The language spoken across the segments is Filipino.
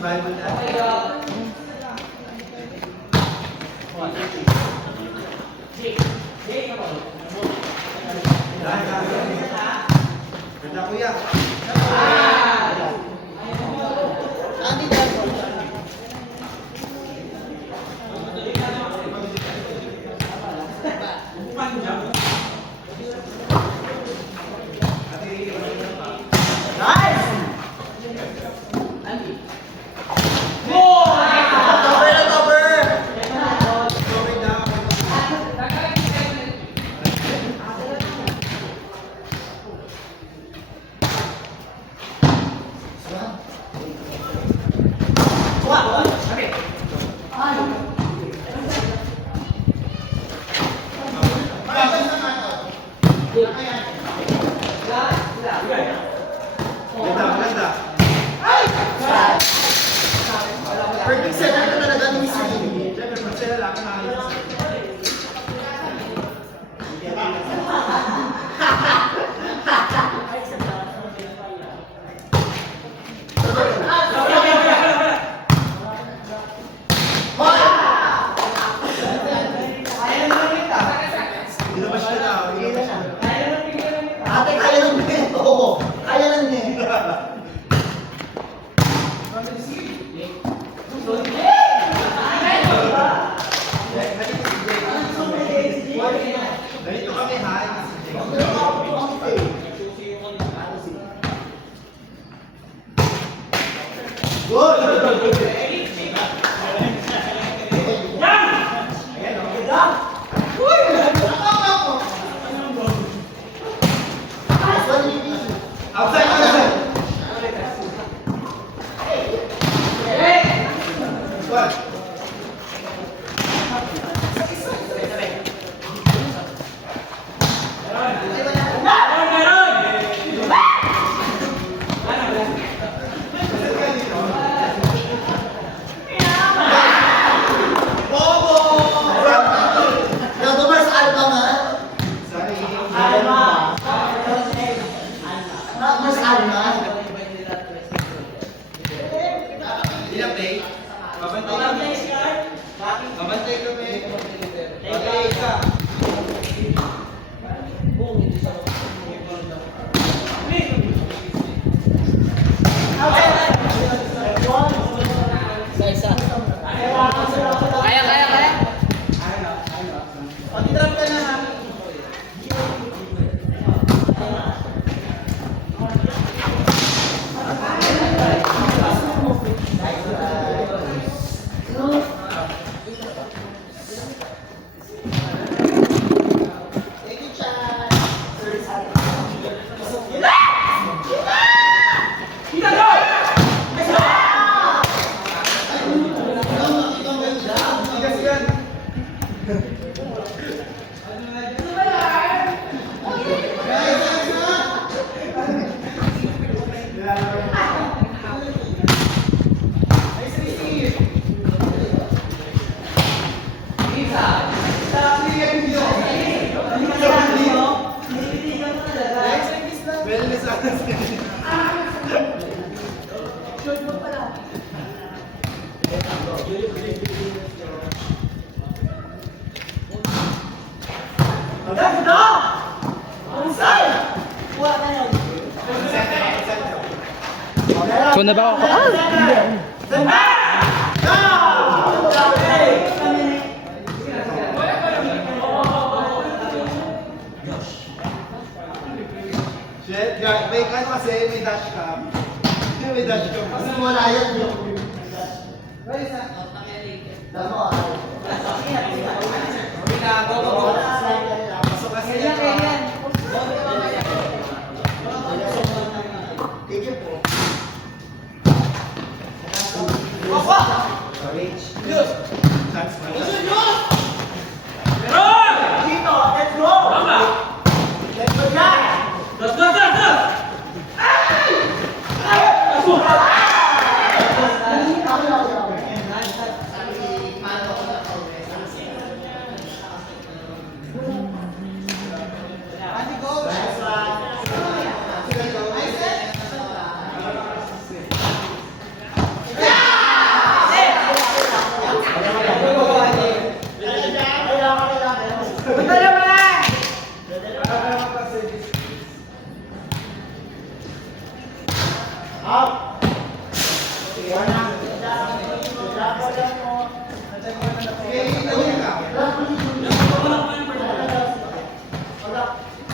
Bible na. Ganda kuya. Ikaw na ba ako? Shit, may kan kasi may dash cam. May dash cam. Kasi wala yan yung where is that? Damo ah. Pasok kasi yan. Thank you po. Dito, let's go! Let's go dyan! Yeah! Out. Sige, ilagay ka.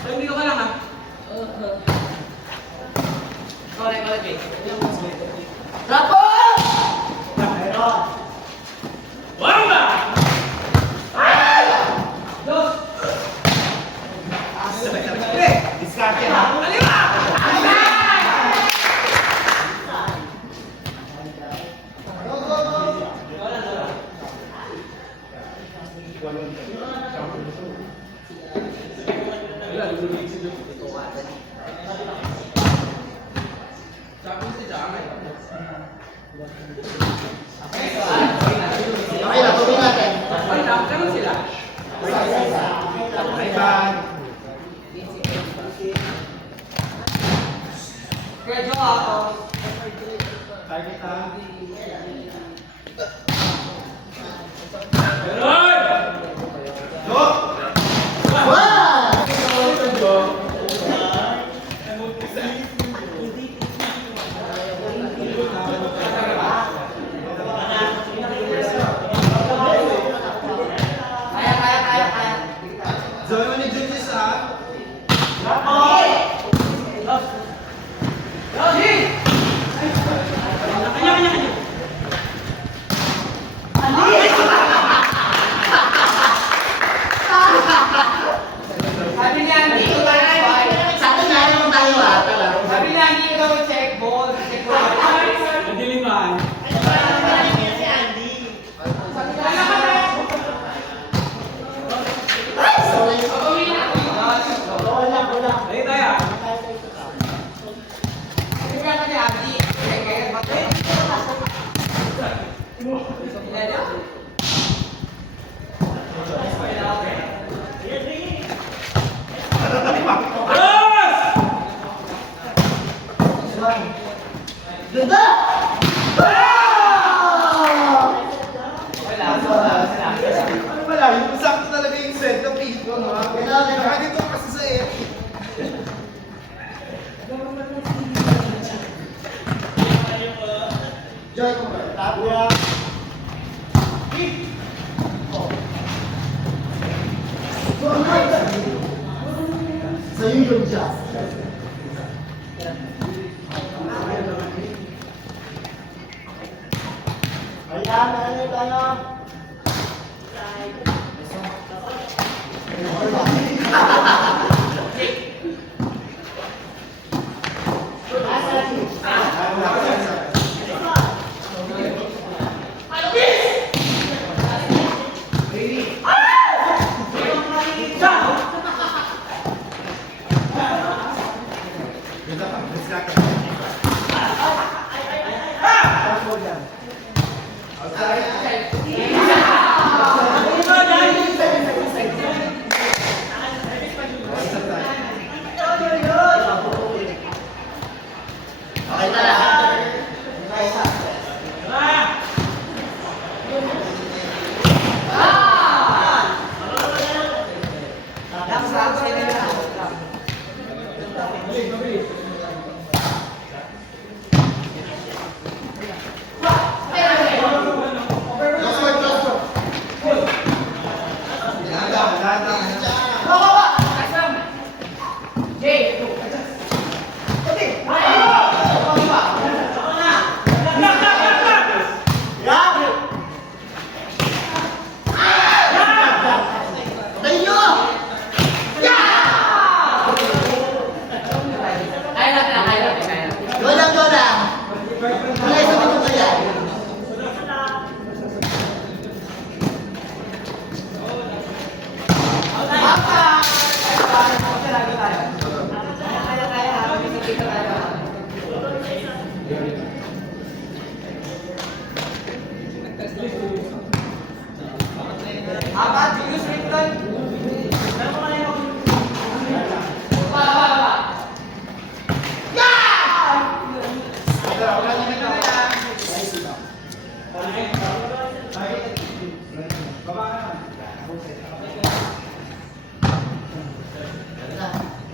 Hindi ko ka lang ha. Wamba! Discard yan, ha? Kaliwa! Okay na, tuloy natin. Ay, ganun sila. Bye bye. Kaya Jo ako. Target, ha? Go! Zoe mo ni Julius, ha? Sabi niya, hindi ko tayo fight. Sakto na naman tayo tara. Sabi niya, hindi ko check ball. Check ball. Nadiliman. Ayun tayo. Sabi niya kanya, Abdi. Kaya bakit? Hindi niya. Ganda! Ano pala, yung sakto talaga yung set ng piece ko, no? Kaya dito kasi sa F. Joy, tapo. Sa'yo yung siya. Ayan, ayan tayo. Okay, tara. Apa, Julius Rington?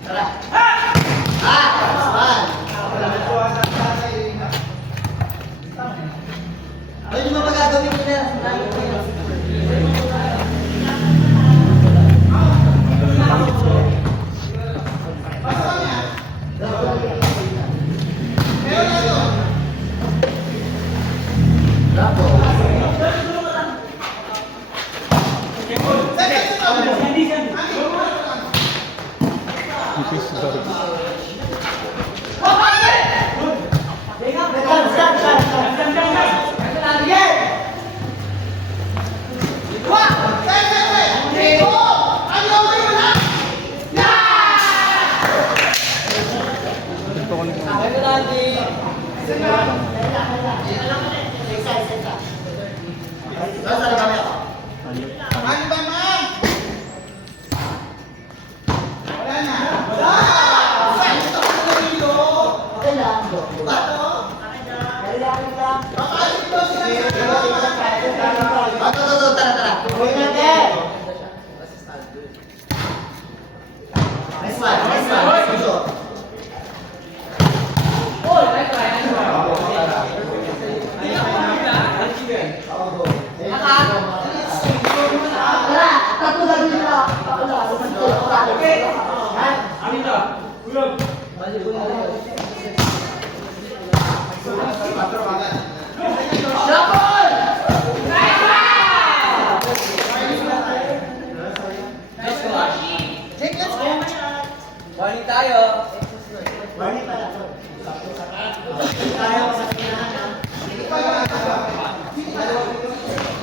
Tara. Ah! One. Ano ba, ma'am? Wala na. Saan? Ito ko na dito. Okay lang. Bato? Kailangan lang. Makalit ko sila. Tara. Uwi natin. Nice one. Good job. Tara, tatlo na din na. Jake, let's go. Morning tayo. Warning pala. Kaya ko sa kinahan ha.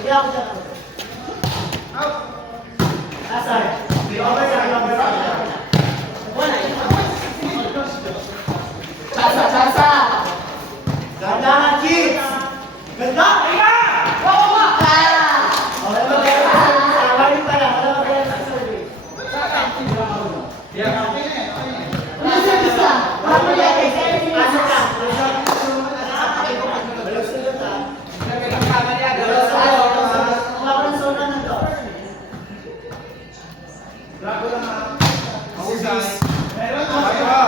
Hindi ako dyan. Asar. Sasa. Gandahan, kids. Ganda. Warning pala. Wala ka kaya sa survey. Bisa. Kamu lihat asal ka. Lawan zona na to. Mahusay. Ayaw ha.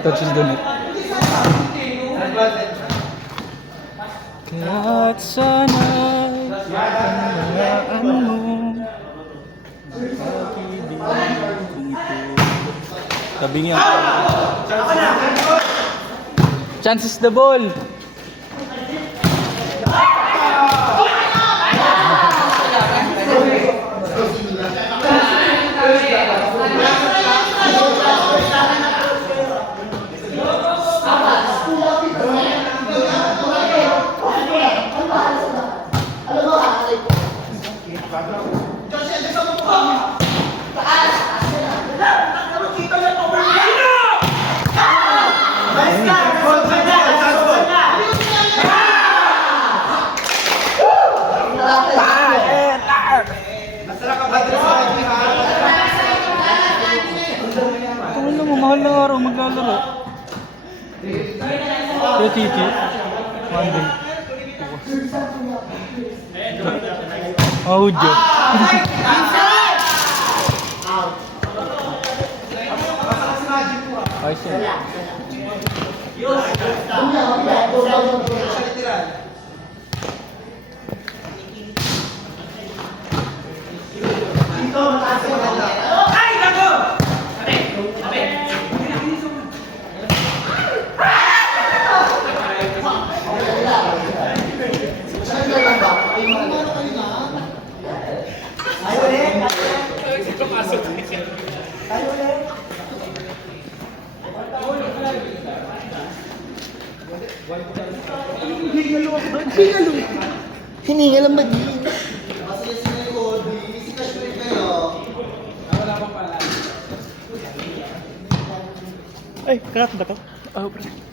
Touches the net. Kaya't sana'y hayaan mo pag-ibig kong ito. Sabi niya. Chances the ball. Alam mo, mahal na araw maglalaro. Kaya Titi, Monday. Audio. Ayos yan. Hingalo. naman yun. Kasi yung sinayod, si Kashmir kayo. Wala pa pala. Ay, crack ba to? Oh, pre.